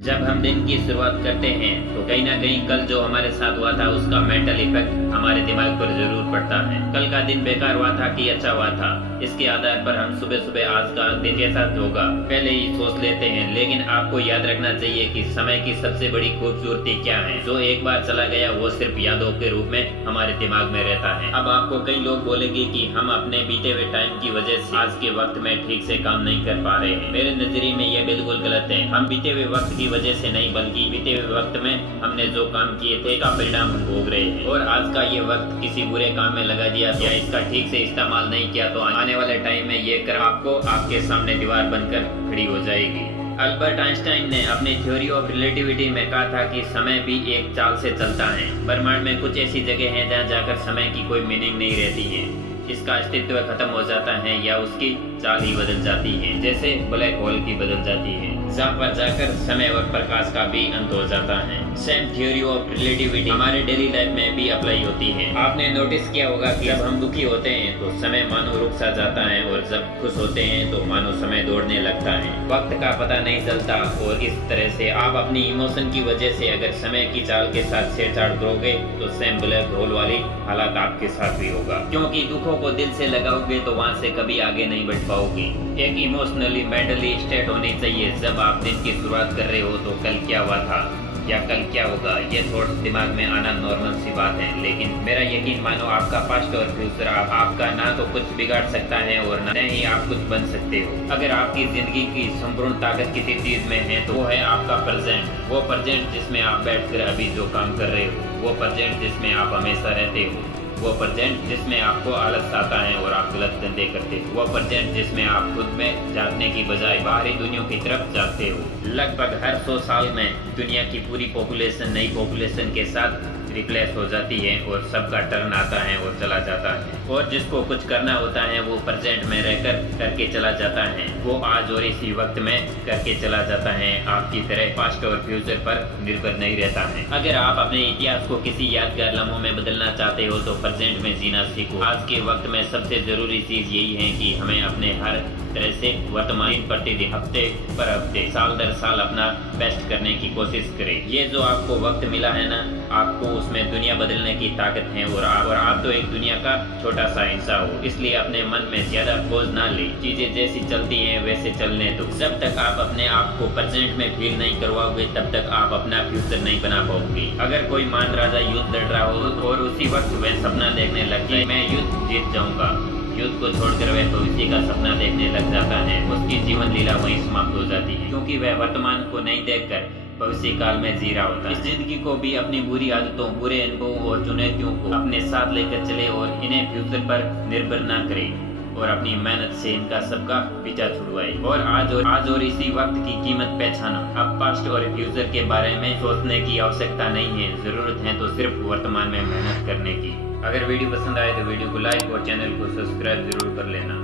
जब हम दिन की शुरुआत करते हैं तो कहीं ना कहीं कल जो हमारे साथ हुआ था उसका मेंटल इफेक्ट हमारे दिमाग पर जरूर पड़ता है। कल का दिन बेकार हुआ था कि अच्छा हुआ था, इसके आधार पर हम सुबह सुबह आज का दिन कैसा होगा पहले ही सोच लेते हैं। लेकिन आपको याद रखना चाहिए कि समय की सबसे बड़ी खूबसूरती क्या है। जो एक बार चला गया वो सिर्फ यादों के रूप में हमारे दिमाग में रहता है। अब आपको कई लोग बोलेंगे कि हम अपने बीते हुए टाइम की वजह से आज के वक्त में ठीक से काम नहीं कर पा रहे हैं। मेरे नजरिए में ये बिल्कुल गलत है। हम बीते हुए वक्त की वजह से नहीं बल्कि बीते हुए वक्त में हमने जो काम किए थे का परिणाम हम भोग रहे हैं। और आज का ये वक्त किसी बुरे काम में लगा दिया या इसका ठीक से इस्तेमाल नहीं किया तो आने वाले टाइम में ये कर्म आपको आपके सामने दीवार बनकर खड़ी हो जाएगी। अल्बर्ट आइंस्टाइन ने अपनी थ्योरी ऑफ रिलेटिविटी में कहा था कि समय भी एक चाल से चलता है। ब्रह्मांड में कुछ ऐसी जगह हैं जहाँ जाकर समय की कोई मीनिंग नहीं रहती है, इसका अस्तित्व खत्म हो जाता है या उसकी चाल ही बदल जाती है, जैसे ब्लैक होल की बदल जाती है जहाँ पर जाकर समय और प्रकाश का भी अंत हो जाता है। सेम थ्योरी ऑफ रिलेटिविटी हमारे डेली लाइफ में भी अप्लाई होती है। आपने नोटिस किया होगा कि जब हम दुखी होते हैं तो समय मानो रुक सा जाता है और जब खुश होते हैं तो मानो समय दौड़ने लगता है, वक्त का पता नहीं चलता। और इस तरह से आप अपनी इमोशन की वजह से अगर समय की चाल के साथ छेड़छाड़ करोगे तो सेम ब्लैक होल वाली हालात आपके साथ भी होगा, क्योंकि दुखों को दिल से लगाओगे तो वहाँ से कभी आगे नहीं बढ़ पाओगे। एक इमोशनली मेंटली स्टेट होनी चाहिए जब आप दिन की शुरुआत कर रहे हो तो कल क्या हुआ था या कल क्या होगा, ये थोड़ा दिमाग में आना नॉर्मल सी बात है। लेकिन मेरा यकीन मानो आपका पास्ट और फ्यूचर आपका ना तो कुछ बिगाड़ सकता है और न ही आप कुछ बन सकते हो। अगर आपकी जिंदगी की संपूर्ण ताकत किसी चीज में है तो वो है आपका प्रेजेंट। वो प्रेजेंट जिसमें आप बैठकर अभी जो काम कर रहे हो, वो प्रेजेंट जिसमें आप हमेशा रहते हो, वो प्रेजेंट जिसमें आपको आलस आता है और आप गलत धंधे करते हो, वो प्रेजेंट जिसमें आप खुद में झांकने की बजाय बाहरी दुनिया की तरफ जाते हो। लगभग हर 100 साल में दुनिया की पूरी पॉपुलेशन नई पॉपुलेशन के साथ रिप्लेस हो जाती है और सबका टर्न आता है और चला जाता है। और जिसको कुछ करना होता है वो प्रेजेंट में रहकर करके चला जाता है, वो आज और इसी वक्त में करके चला जाता है। आपकी तरह पास्ट और फ्यूचर पर निर्भर नहीं रहता है। अगर आप अपने इतिहास को किसी यादगार लम्हों में बदलना चाहते हो तो प्रेजेंट में जीना सीखो। आज के वक्त में सबसे जरूरी चीज यही है कि हमें अपने हर तरह से वर्तमान प्रतिदिन हफ्ते पर हफ्ते साल दर साल अपना बेस्ट करने की कोशिश करें। ये जो आपको वक्त मिला है ना, आपको उसमें दुनिया बदलने की ताकत है और आप तो एक दुनिया का छोटा सा हिस्सा हो। इसलिए अपने मन में ज्यादा बोझ ना ले, चीजें जैसी चलती हैं वैसे चलने दो। जब तक आप अपने आप को प्रेजेंट में फील नहीं करवाओगे तब तक आप अपना फ्यूचर नहीं बना पाओगे। अगर कोई मान राजा युद्ध लड़ रहा हो और उसी वक्त वह सपना देखने लग जाए मैं युद्ध जीत जाऊंगा, युद्ध को छोड़कर वह भविष्य का सपना देखने लग जाता है, उसकी जीवन लीला वहीं समाप्त हो जाती है, क्योंकि वह वर्तमान को नहीं देखकर भविष्य काल में जी रहा होता है। इस जिंदगी को भी अपनी बुरी आदतों, बुरे अनुभवों और चुनौतियों को अपने साथ लेकर चले और इन्हें फ्यूचर पर निर्भर न करे और अपनी मेहनत से इनका सबका पीछा छुड़वाए। और आज और इसी वक्त की कीमत पहचानो। अब पास्ट और फ्यूचर के बारे में सोचने की आवश्यकता नहीं है, जरूरत है तो सिर्फ वर्तमान में मेहनत करने की। अगर वीडियो पसंद आए तो वीडियो को लाइक और चैनल को सब्सक्राइब जरूर कर लेना।